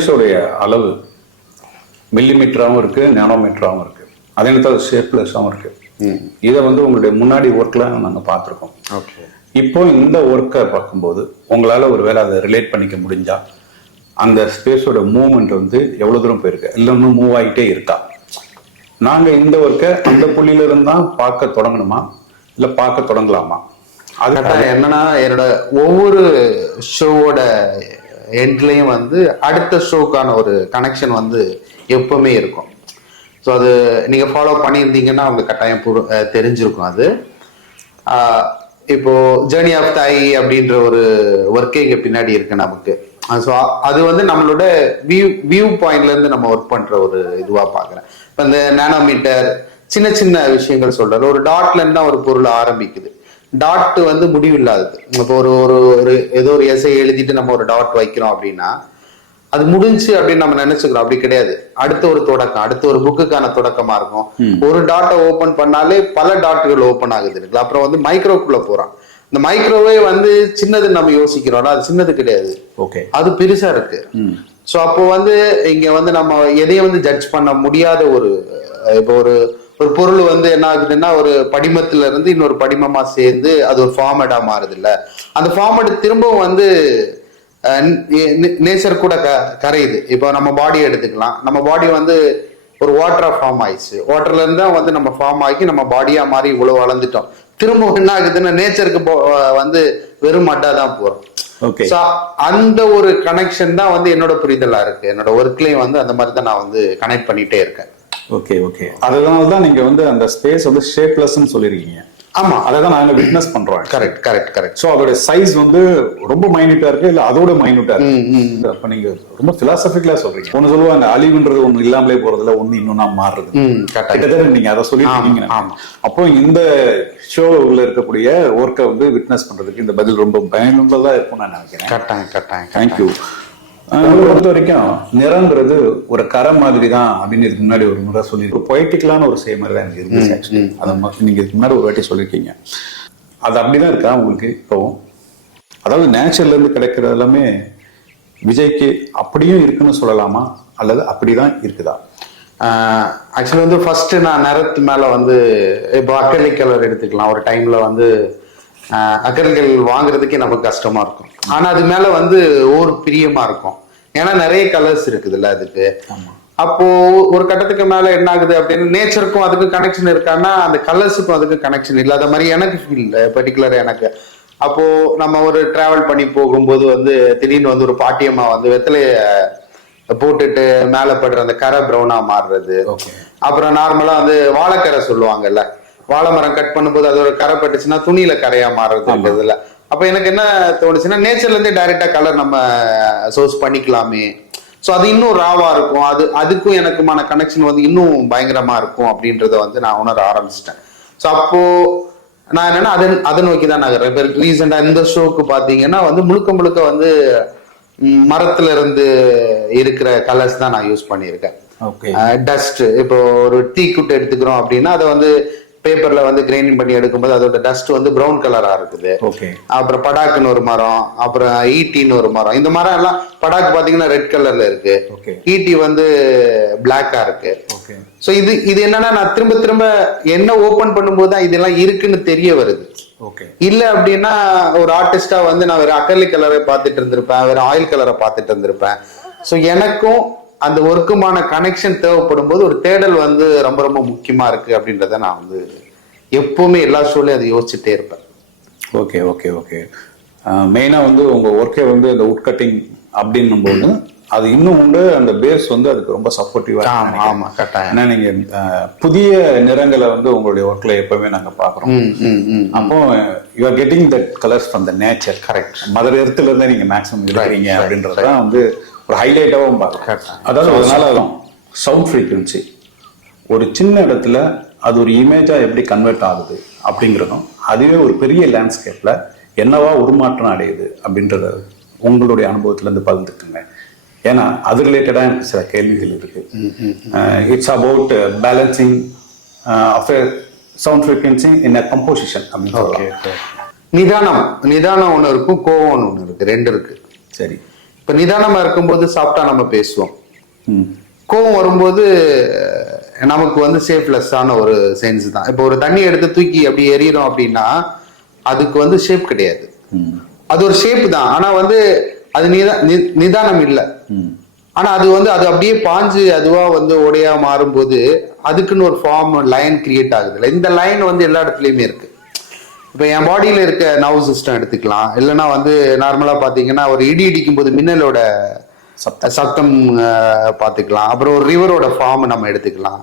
ஸ்பேஸோடைய அளவு மில்லிமீட்டராகவும் இருக்கு, நேனோமீட்டராகவும் இருக்கு, அதே நேரத்தில் ஷேப்லெஸ்ஸாகவும் இருக்கு. இதை வந்து உங்களுடைய முன்னாடி ஒர்க்ல நாங்கள் பார்த்துருக்கோம். ஓகே. இப்போ இந்த ஒர்க்கை பார்க்கும்போது உங்களால ஒரு வேளை அதை ரிலேட் பண்ணிக்க முடிஞ்சா அந்த ஸ்பேஸோட மூவ்மெண்ட் வந்து எவ்வளவு தூரம் போயிருக்கு, இல்லை இன்னும் மூவ் ஆகிட்டே இருக்கா? நாங்க இந்த ஒர்க்கை அந்த புள்ளியில இருந்தா பார்க்க தொடங்கணுமா இல்ல பார்க்க தொடங்கலாமா? அது என்னன்னா, என்னோட ஒவ்வொரு ஷோவோட எண்ட்லயும் வந்து அடுத்த ஷோக்கான ஒரு கனெக்ஷன் வந்து எப்பவுமே இருக்கும். ஸோ அது நீங்க ஃபாலோ பண்ணியிருந்தீங்கன்னா உங்களுக்கு கட்டாயம் தெரிஞ்சிருக்கும். அது இப்போ ஜேர்னி ஆஃப் த ஐ அப்படின்ற ஒரு ஒர்க்கே இங்க பின்னாடி இருக்கு நமக்கு. ஸோ அது வந்து நம்மளோட வியூ பாயிண்ட்ல இருந்து நம்ம ஒர்க் பண்ற ஒரு இதுவா பாக்குறேன். இப்போ இந்த நானோமீட்டர் சின்ன சின்ன விஷயங்கள் சொல்றாரு. ஒரு டாட்ல இருந்தா ஒரு பொருள் ஆரம்பிக்குது. டாட் வந்து முடிவில்லாதது. இப்போ ஒரு ஏதோ ஒரு எஸ்ஐ எழுதிட்டு நம்ம ஒரு டாட் வைக்கிறோம் அப்படின்னா அது முடிஞ்சு அப்படின்னு நம்ம நினைச்சுக்கிறோம். அப்படி கிடையாது. அடுத்த ஒரு தொடக்கம், அடுத்த ஒரு புக்குக்கான தொடக்கமா இருக்கும். ஒரு டாட்டை ஓபன் பண்ணாலே பல டாட்டுகள் ஓபன் ஆகுது இருக்குல்ல. அப்புறம் வந்து மைக்ரோக்குள்ள போறோம். இந்த மைக்ரோவே வந்து சின்னதுன்னு நம்ம யோசிக்கிறோம்னா அது சின்னது கிடையாது. ஓகே, அது பெருசா இருக்கு. ஸோ அப்போ வந்து இங்க வந்து நம்ம எதையும் வந்து ஜட்ஜ் பண்ண முடியாத இப்போ ஒரு பொருள் வந்து என்ன ஆகுதுன்னா ஒரு படிமத்துல இருந்து இன்னொரு படிமமா சேர்ந்து அது ஒரு ஃபார்மேட்டா மாறுது இல்ல. அந்த ஃபார்மேட் திரும்பவும் வந்து நேச்சர் கூட கரையுது. இப்போ நம்ம பாடியை எடுத்துக்கலாம். நம்ம பாடி வந்து ஒரு வாட்டரா ஃபார்ம் ஆயிடுச்சு. வாட்டர்ல இருந்தா வந்து நம்ம ஃபார்ம் ஆகி நம்ம பாடியா மாறி இவ்வளவு வளர்ந்துட்டோம். திரும்ப என்ன ஆகுதுன்னா நேச்சருக்கு வந்து வெறும் மட்டா தான் போறோம். அந்த ஒரு கனெக்ஷன் தான் வந்து என்னோட புரிதலா இருக்கு. என்னோட ஒர்க்லயும் வந்து அந்த மாதிரி தான் நான் வந்து கனெக்ட் பண்ணிட்டே இருக்கேன். Okay okay. அதனாலதான் நீங்க வந்து அந்த ஸ்பேஸ் வந்து ஷேப்லெஸ்ன்னு சொல்லிருக்கீங்க. ஆமா, அதான் நாங்க விட்னஸ் பண்றோம். Correct correct correct. சோ அதோட சைஸ் வந்து ரொம்ப மைன்யூட்டா இருக்கு, இல்ல அதோட மைன்யூட்டா இருக்கு. அப்ப நீங்க ரொம்ப பிலாசபிக்கலா சொல்றீங்க. ஒண்ணு சொல்லுவாங்க அழிவுன்றது ஒண்ணு இல்லாமலே போறதுல ஒண்ணு இன்னொன்னா மாறுறது. கிட்டத்தட்ட நீங்க அதை சொல்லிட்டு. அப்போ இந்த ஷோல இருக்கக்கூடிய ஒர்க்கை வந்து விட்னஸ் பண்றதுக்கு இந்த பதில் ரொம்ப பயனுள்ளதா இருக்கும் நான் நினைக்கிறேன். கட்டாயம் கட்டாயம். தேங்க்யூ. பொறுத்த வரைக்கும் நிறம்ன்றது ஒரு கரை மாதிரி தான் அப்படின்னு இதுக்கு முன்னாடி ஒரு முறை சொல்லி ஒரு பொய்டிக்கலான ஒரு செய்ய மாதிரி தான் எனக்கு இருந்துச்சு. அதை நீங்க இதுக்கு முன்னாடி ஒரு வாட்டி சொல்லியிருக்கீங்க. அது அப்படிதான் இருக்கா உங்களுக்கு இப்போவும்? அதாவது நேச்சர்ல இருந்து கிடைக்கிறது எல்லாமே விஜய்க்கு அப்படியும் இருக்குன்னு சொல்லலாமா, அல்லது அப்படிதான் இருக்குதா? ஆக்சுவலி வந்து ஃபர்ஸ்ட் நான் நிறத்து மேல வந்து இப்போ அக்ரிலிக் கலர் எடுத்துக்கலாம். ஒரு டைம்ல வந்து அக்கறைகள் வாங்குறதுக்கே நமக்கு கஷ்டமா இருக்கும். ஆனா அது மேல வந்து ஒரு பிரியமா இருக்கும். ஏன்னா நிறைய கலர்ஸ் இருக்குதுல்ல அதுக்கு. அப்போ ஒரு கட்டத்துக்கு மேல என்ன ஆகுது அப்படின்னு நேச்சருக்கும் அதுக்கு கனெக்ஷன் இருக்கான்னா அந்த கலர்ஸுக்கும் அதுக்கு கனெக்ஷன் இல்லாத மாதிரி எனக்கு ஃபீல் பர்டிகுலர் எனக்கு. அப்போ நம்ம ஒரு டிராவல் பண்ணி போகும்போது வந்து திடீர்னு வந்து ஒரு பாட்டியம்மா வந்து வெத்தலைய போட்டுட்டு மேல படுற அந்த கரை ப்ரௌனா மாறுறது. அப்புறம் நார்மலா வந்து வாழைக்கரை சொல்லுவாங்கல்ல, வாழை மரம் கட் பண்ணும்போது அது ஒரு கரை பட்டுச்சுன்னா துணியில கரையா மாறுறதுன்றதுல. அப்ப எனக்கு என்ன தோணுச்சுன்னா நேச்சர்ல இருந்தே டைரக்டா கலர் நம்ம சோர்ஸ் பண்ணிக்கலாமே. ஸோ அது இன்னும் ராவா இருக்கும். அதுக்கும் எனக்குமான கனெக்ஷன் வந்து இன்னும் பயங்கரமா இருக்கும் அப்படின்றத வந்து நான் உணர ஆரம்பிச்சிட்டேன். ஸோ அப்போ நான் என்னன்னா அதை நோக்கி தான் நகர்றேன். இப்போ ரீசெண்டா இந்த ஷோக்கு பாத்தீங்கன்னா வந்து முழுக்க வந்து மரத்துல இருந்து இருக்கிற கலர்ஸ் தான் நான் யூஸ் பண்ணியிருக்கேன். டஸ்ட் இப்போ ஒரு தீக்குட்டு எடுத்துக்கிறோம் அப்படின்னா அதை வந்து பேப்பர்ல வந்து கிரைண்டிங் பண்ணி எடுக்கும்போது அதோட டஸ்ட் வந்து ப்ரௌன் கலரா இருக்குது. அப்புறம் படாக்குன்னு ஒரு மரம், அப்புறம் ஈட்டின்னு ஒரு மரம். இந்த மரம் எல்லாம் படாக்கு பாத்தீங்கன்னா ரெட் கலர்ல இருக்கு, ஈட்டி வந்து பிளாக்கா இருக்கு. சோ இது என்னன்னா நான் திரும்ப என்ன ஓபன் பண்ணும்போது தான் இதெல்லாம் இருக்குன்னு தெரிய வருது. இல்ல அப்படின்னா ஒரு ஆர்டிஸ்டா வந்து நான் வேற அக்ரிலிக் கலரை பார்த்துட்டு இருந்திருப்பேன், வேற ஆயில் கலரை பார்த்துட்டு இருந்திருப்பேன். ஸோ எனக்கும் அந்த ஒர்க்குமான கனெக்ஷன் தேவைப்படும் போது ஒரு தேடல் வந்து ரொம்ப ரொம்ப முக்கியமா இருக்கு அப்படின்றத நான் வந்து எப்பவுமே எல்லா ஷோலையும் அதை யோசிச்சுட்டே இருப்பேன். Okay okay okay. மெயினா வந்து உங்க ஒர்க்கே வந்து இந்த உட் கட்டிங் அப்படின்னும் போது அது இன்னும் உண்டு அந்த பேஸ் வந்து அதுக்கு ரொம்ப சப்போர்ட்டிவா. ஆமா கட்டாயம். ஏன்னா நீங்க புதிய நிறங்களை வந்து உங்களுடைய ஒர்க்ல எப்பவுமே நாங்க பாக்குறோம். அப்போ you are getting that colours from the nature. Correct. Mother எர்த்ல இருந்தா நீங்க மேக்ஸிமம் எடுக்கிறீங்க அப்படின்றதான் வந்து ஒரு ஹைலைட்டாகவும் பார்க்கலாம். அதாவது அதனால சவுண்ட் ஃப்ரீக்வன்சி ஒரு சின்ன இடத்துல அது ஒரு இமேஜா எப்படி கன்வெர்ட் ஆகுது அப்படிங்கிறதும் அதுவே ஒரு பெரிய லேண்ட்ஸ்கேப்ல என்னவா உருமாற்றம் அடையுது அப்படின்றத உங்களுடைய அனுபவத்துல இருந்து பகிர்ந்துக்குங்க. ஏன்னா அது ரிலேட்டடா எனக்கு சில கேள்விகள் இருக்கு. It's about balancing of sound frequency in a composition அப்படின்னு சொல்லலாம். நிதானம் ஒன்று இருக்கும், கோவம் ஒன்று இருக்கு, ரெண்டு இருக்கு. சரி. இப்ப நிதானமா இருக்கும்போது சாப்பிட்டா நம்ம பேசுவோம். ம். கோவம் வரும்போது நமக்கு வந்து ஷேப்லெஸ்ஸான ஒரு சென்ஸ் தான். இப்போ ஒரு தண்ணி எடுத்து தூக்கி அப்படி எறிகிறோம் அப்படின்னா அதுக்கு வந்து ஷேப் கிடையாது. அது ஒரு ஷேப் தான், ஆனா வந்து அது நிதானம் இல்லை. ஆனா அது வந்து அது அப்படியே பாஞ்சு அதுவா வந்து உடையா மாறும்போது அதுக்குன்னு ஒரு ஃபார்ம் லைன் கிரியேட் ஆகுது இல்லை. இந்த லைன் வந்து எல்லா இடத்துலயுமே இருக்கு. இப்போ என் பாடியில இருக்க நர்வ் சிஸ்டம் எடுத்துக்கலாம், இல்லைன்னா வந்து நார்மலா பாத்தீங்கன்னா ஒரு இடி இடிக்கும் போது மின்னலோட சத்தம் பார்த்துக்கலாம். அப்புறம் ஒரு ரிவரோட ஃபார்ம் நம்ம எடுத்துக்கலாம்.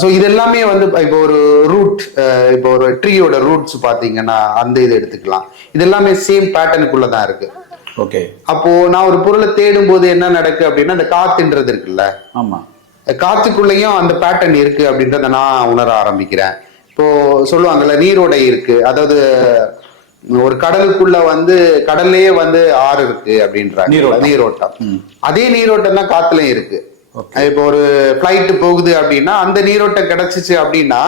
ஸோ இது எல்லாமே வந்து இப்போ ஒரு ரூட், இப்போ ஒரு ட்ரீயோட ரூட்ஸ் பார்த்தீங்கன்னா அந்த இது எடுத்துக்கலாம். இது எல்லாமே சேம் பேட்டர்னுக்குள்ள தான் இருக்கு. ஓகே. அப்போ நான் ஒரு பொருளை தேடும் போது என்ன நடக்கு அப்படின்னா அந்த காத்துன்றது இருக்குல்ல, ஆமா, காத்துக்குள்ளேயும் அந்த பேட்டர்ன் இருக்கு அப்படின்றத நான் உணர ஆரம்பிக்கிறேன். இப்போ சொல்லுவாங்கல்ல நீரோடை இருக்கு, அதாவது ஒரு கடலுக்குள்ள வந்து கடல்லையே வந்து ஆறு இருக்கு அப்படின்றாங்க, நீரோட்டம். அதே நீரோட்டம் தான் காத்துலயும் இருக்கு. இப்போ ஒரு பிளைட் போகுது அப்படின்னா அந்த நீரோட்டம் கிடைச்சிச்சு அப்படின்னா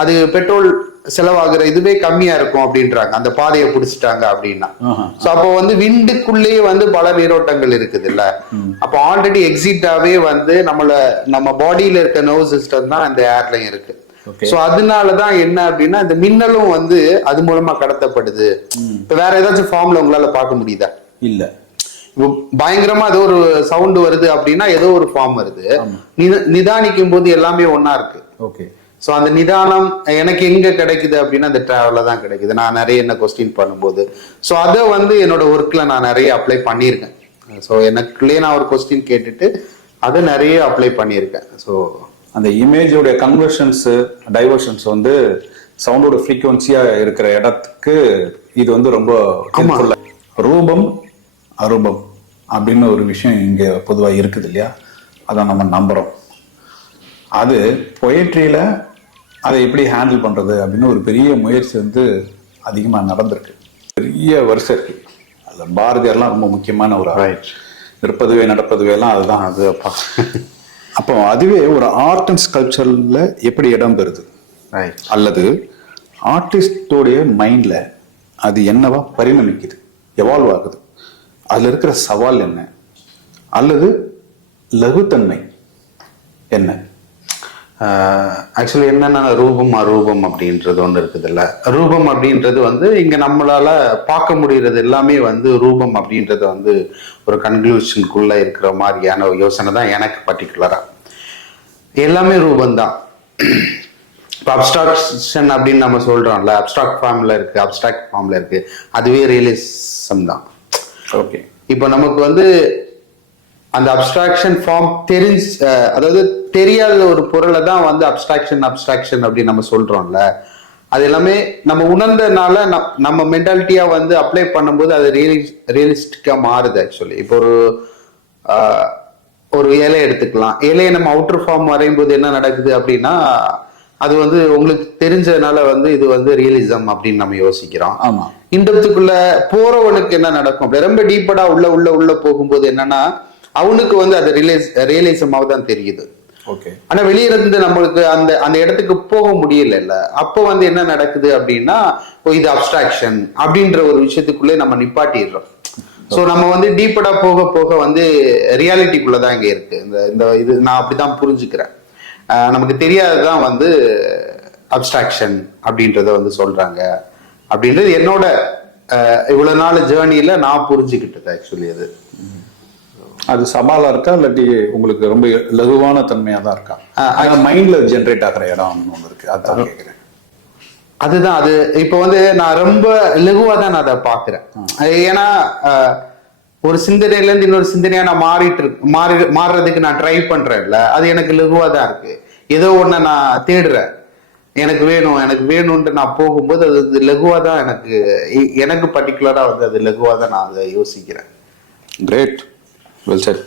அது பெட்ரோல் செலவாகிற இதுவே கம்மியா இருக்கும் அப்படின்றாங்க, அந்த பாதையை பிடிச்சிட்டாங்க அப்படின்னா. சோ அப்போ வந்து விண்டுக்குள்ளேயே வந்து பல நீரோட்டங்கள் இருக்குது இல்ல. அப்போ ஆல்ரெடி எக்ஸிட்டாவே வந்து நம்ம பாடியில இருக்க நர்வ் சிஸ்டம் தான் அந்த ஏர்லையும் இருக்கு. சோ அதனாலதான் என்ன அப்படின்னா இந்த மின்னலும் வந்து அது மூலமா கடத்தப்படுது. இப்ப வேற ஏதாச்சும் ஃபார்ம்ல உங்களால பார்க்க முடியுதா? இல்ல. பயங்கரமா ஏதோ ஒரு சவுண்ட் வருது அப்படின்னா ஏதோ ஒரு ஃபார்ம் வருது. நிதானிக்கும் போது எல்லாமே ஒன்னா இருக்கு. ஓகே. சோ அந்த நிதானம் எனக்கு எங்க கிடைக்குது அப்படின்னா அந்த டிராவல்ல தான் கிடைக்குது. நான் நிறைய என்ன கொஸ்டின் பண்ணும்போது சோ அதை வந்து என்னோட ஒர்க்ல நான் நிறைய அப்ளை பண்ணியிருக்கேன். ஸோ எனக்குள்ளேயே நான் ஒரு கொஸ்டின் கேட்டுட்டு அதை நிறைய அப்ளை பண்ணியிருக்கேன். ஸோ அந்த இமேஜோட கன்வர்ஷன்ஸ் டைவர்ஷன்ஸ் வந்து சவுண்டோட ஃப்ரீக்வன்சியா இருக்கிற இடத்துக்கு இது வந்து ரொம்ப ஹெல்ப்ஃபுல்லா. ரூபம் அரூபம் அப்படின்னு ஒரு விஷயம் இங்க பொதுவாக இருக்குது இல்லையா, அதை நம்ம நம்புறோம். அது பொயட்ரியில அதை எப்படி ஹேண்டில் பண்றது அப்படின்னு ஒரு பெரிய முயற்சி வந்து அதிகமாக நடந்திருக்கு. பெரிய வருஷம் இருக்கு. அதில் பாரதியார்லாம் ரொம்ப முக்கியமான ஒரு இருப்பதுவே நடப்பதுவே எல்லாம் அதுதான். அது அப்போ அதுவே ஒரு ஆர்ட் அண்ட் ஸ்கல்ப்சர்ல எப்படி இடம் பெறுது, அல்லது ஆர்டிஸ்டோடைய மைண்ட்ல அது என்னவா பரிணமிக்குது, எவால்வ் ஆகுது, அதுல இருக்கிற சவால் என்ன, அல்லது லகுத்தன்மை என்ன? ஆக்சுவலி என்னன்னா ரூபம் அரூபம் அப்படின்றது ஒன்று இருக்குது இல்ல. ரூபம் அப்படின்றது வந்து இங்க நம்மளால பார்க்க முடியறது எல்லாமே வந்து ரூபம் அப்படின்றது வந்து ஒரு கன்க்ளூஷனுக்குள்ள இருக்கிற மாதிரியான ஒரு யோசனை தான் எனக்கு பர்டிகுலரா. எல்லாமே ரூபம் தான். இப்போ அப்ஸ்ட்ராக்ஷன் அப்படின்னு நம்ம சொல்றோம்ல, அப்ஸ்ட்ராக்ட் ஃபார்ம்ல இருக்கு, அப்ஸ்ட்ராக்ட் ஃபார்ம்ல இருக்கு, அதுவே ரியலிசம் தான். ஓகே. இப்போ நமக்கு வந்து அந்த அப்ஸ்ட்ராக்ஷன் ஃபார்ம் அதாவது தெரியாத ஒரு பொருளை தான் வந்து அப்ஸ்ட்ராக்ஷன் அப்படின்னு நம்ம சொல்றோம்ல. அது எல்லாமே நம்ம உணர்ந்தனால நம்ம மென்டாலிட்டியா வந்து அப்ளை பண்ணும்போது அது ரியலிஸ்டிக்கா மாறுது. ஆக்சுவலி இப்போ ஒரு இலையை எடுத்துக்கலாம். இலையை நம்ம அவுட்டர் ஃபார்ம் வரையும் போது என்ன நடக்குது அப்படின்னா அது வந்து உங்களுக்கு தெரிஞ்சதுனால வந்து இது வந்து ரியலிசம் அப்படின்னு நம்ம யோசிக்கிறோம். ஆமா. இண்டத்துக்குள்ள போறவனுக்கு என்ன நடக்கும், அப்படி ரொம்ப டீப்படா உள்ள போகும்போது என்னன்னா அவனுக்கு வந்து அது ரியலிசமாவ தான் தெரியுது. ஓகே. ஆனா வெளியிருந்து நம்மளுக்கு அந்த இடத்துக்கு போக முடியல இல்ல. அப்போ வந்து என்ன நடக்குது அப்படின்னா இது அப்ஸ்ட்ராக்ஷன் அப்படின்ற ஒரு விஷயத்துக்குள்ளே நம்ம நிப்பாட்டிடுறோம். ஸோ நம்ம வந்து டீப்படா போக வந்து ரியாலிட்டிக்குள்ளதான் இங்க இருக்கு. இந்த இது நான் அப்படிதான் புரிஞ்சுக்கிறேன். நமக்கு தெரியாததான் வந்து அப்ஸ்ட்ராக்ஷன் அப்படின்றத வந்து சொல்றாங்க அப்படின்றது என்னோட இவ்வளவு நாள் ஜேர்னியில நான் புரிஞ்சுக்கிட்டது. ஆக்சுவலி அது சவாலா இருக்கா இல்லாட்டி உங்களுக்கு ரொம்ப லகுவான தன்மையா தான் இருக்கா? மைண்ட்ல ஜென்ரேட் ஆகிற இடம் ஒன்று இருக்கு, அதான் கேட்கிறேன். அதுதான் அது. இப்போ வந்து நான் ரொம்ப லகுவா தான் நான் அதை பாக்குறேன். ஏன்னா ஒரு சிந்தனையில இருந்து இன்னொரு சிந்தனையா நான் மாறுறதுக்கு நான் ட்ரை பண்றேன்ல, அது எனக்கு லகுவா தான் இருக்கு. ஏதோ ஒண்ணு நான் தேடுறேன், எனக்கு வேணும்ன்ட்டு நான் போகும்போது அது லகுவா தான் எனக்கு பர்டிகுலரா வந்து அது லகுவா தான் நான் அதை யோசிக்கிறேன். Great, well set.